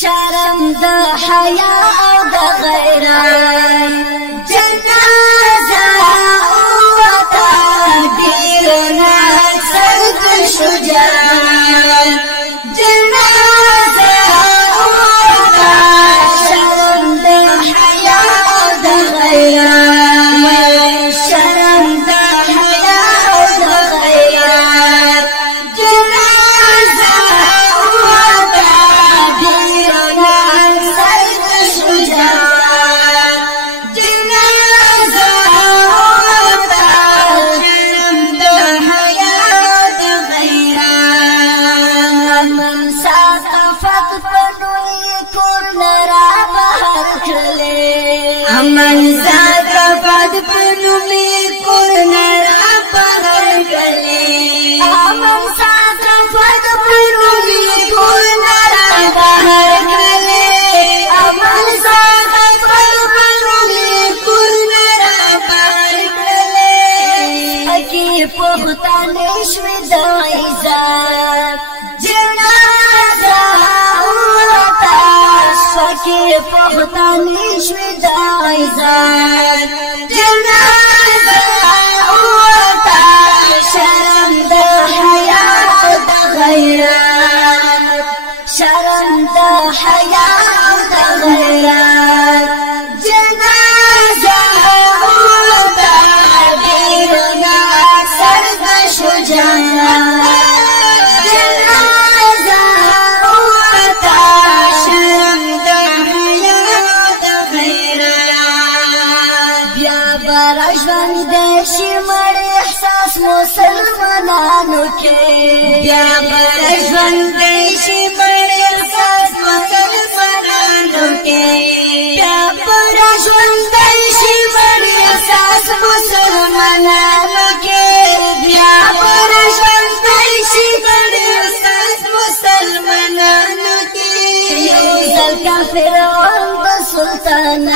شرم د حیا او د غیرت جنازه وتا ډیر ناصر د شجاعت جنازه وتا شرم د حیا او د غیرت شرم د حیا او د غیرت جنازه وتا ډیر ناصر د شجاعت جنازه وتا شرم د حیا او د غیرت من ثقافت پنوی کور لرا بهر کړلې امن ثقافت پنوی کور لرا بهر کړلې امن ثقافت پنوی کور لرا بهر کړلې امن ثقافت پنوی کور لرا بهر کړلې اکی پختانه شوي د عزت جنازه وتا سکی پختانه شوي د عزت جنازه وتا شرم د حیا او د غیرت شرم د حیا او د غیرت جنازه وتا ډیر ناصر د شجاعت جنازه وتا شرم د حیا او د غیرت بیا بر ژوند شي مړ احساس مسلمانانو کې بیا بر ژوند شي مړ احساس مسلمانانو کې بیا بر ژوند شي مړ احساس مسلمانانو کې بیا بر ژوند شي مړ احساس مسلمانانو کې یو ځل کافر او سلطان